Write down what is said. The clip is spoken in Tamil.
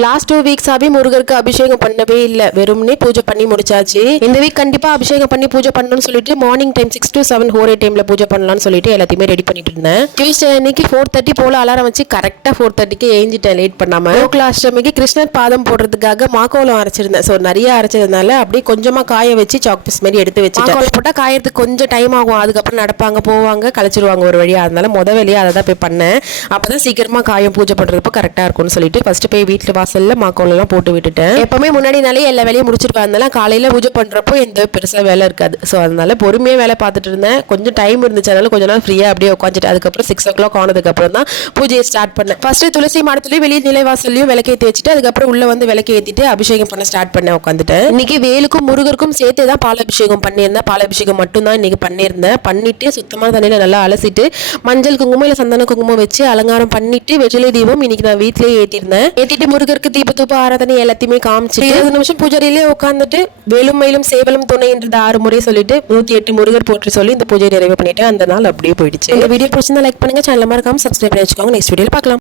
லாஸ்ட் டூ வீக்ஸாவே முருகருக்கு அபிஷேகம் பண்ணவே இல்லை. வெறும்னே பூஜை பண்ணி முடிச்சாச்சு. இந்த வீக் கண்டிப்பா அபிஷேகம் பண்ணி பூஜை பண்ணணும்னு சொல்லிட்டு morning time six to seven ஹோரே டைம்ல பூஜை பண்ணலாம்னு சொல்லிட்டு எல்லாத்தையுமே ரெடி பண்ணிட்டு இருந்தேன். டியூஸ்டே அன்னைக்கு ஃபோர் தேர்ட்டி போல அலாரம் வச்சு கரெக்டா ஃபோர் தேர்ட்டிக்கு எழுந்திட்டேன் லேட் பண்ணாம. கோகுலாஷ்டமிக்கு கிருஷ்ணர் பாதம் போடுறதுக்காக மாக்கோலம் அரைச்சிருந்தேன். ஸோ நிறைய அரைச்சதுனால அப்படியே கொஞ்சமா காய வச்சு சாக் பீஸ் மாதிரி எடுத்து வச்சு மாக்கோலம் போட்டா காயறதுக்கு கொஞ்சம் டைம் ஆகும். அதுக்கப்புறம் நடப்பாங்க போவாங்க கழிச்சிருவாங்க ஒரு வழியா. அதனால முத வேலையை அதை தான் போய் பண்ணேன். அப்பதான் சீக்கிரமா காயம் பூஜை பண்றதுப்போ கரெக்டா இருக்கும்னு சொல்லிட்டு ஃபர்ஸ்ட் போய் வீட்டுல வாசல்ல மாக்கோலெல்லாம் போட்டு விட்டுட்டேன். எப்பவுமே முன்னாடி நாளே எல்லா வேலையும் முடிச்சிருப்பேன் அதனால காலையில பூஜை பண்றப்போ எந்த பெருசா வேலை இருக்காது. ஸோ அதனால பொறுமையா வேலை பார்த்துட்டு இருந்தேன். கொஞ்சம் டைம் இருந்துச்சு. அதனால கொஞ்ச நாள் ஃப்ரீயா அப்படியே உட்காந்துட்டு அதுக்கப்புறம் சிக்ஸ் ஓ கிளாக் ஆனதுக்கு அப்புறம் தான் பூஜையை ஸ்டார்ட் பண்ணேன். ஃபர்ஸ்ட் துளசி மாடத்துலயும் வெளியே நிலைவாசல்லையும் விளக்கேற்றி வச்சுட்டு அதுக்கப்புறம் உள்ள வந்து விளக்கு ஏற்றிட்டு அபிஷேகம் பண்ண ஸ்டார்ட் பண்ண உட்காந்துட்டேன் இன்னைக்கு வேலுக்கும் முருகருக்கும் சேர்த்து தான் பாலாபிஷேகம் பண்ணியிருந்தேன். பாலாபிஷேகம் மட்டும் தான் இன்னைக்கு பண்ணியிருந்தேன். பண்ணிட்டு சுத்தமான தண்ணியில நல்லா அலசிட்டு மஞ்சள் குங்குமம் இல்ல சந்தன குங்குமம் வச்சு அலங்காரம் பண்ணிட்டு வெற்றிலை தீபம் இன்னைக்கு நான் வீட்லயே ஏத்திருந்தேன் ஏத்திட்டு முருகருக்கு தீபத்தூப ஆராதனை எல்லாத்தையுமே காமிச்சிட்டு இருபது நிமிஷம் பூஜையிலே உட்காந்துட்டு வேலும் மயிலும் சேவலும் துணை என்றது ஆறு முறை சொல்லிட்டு நூத்தி எட்டு முருகர் போட்டு சொல்லி இந்த பூஜையை நிறைவு பண்ணிட்டு அந்த நாள் அப்படியே போயிடுச்சு. இந்த வீடியோ பிடிச்சிருந்தா லைக் பண்ணுங்க சேனல் மறக்காம சப்ஸ்கிரைப் பண்ணி வச்சுக்கோங்க. நெக்ஸ்ட் வீடியோ பார்க்கலாம்.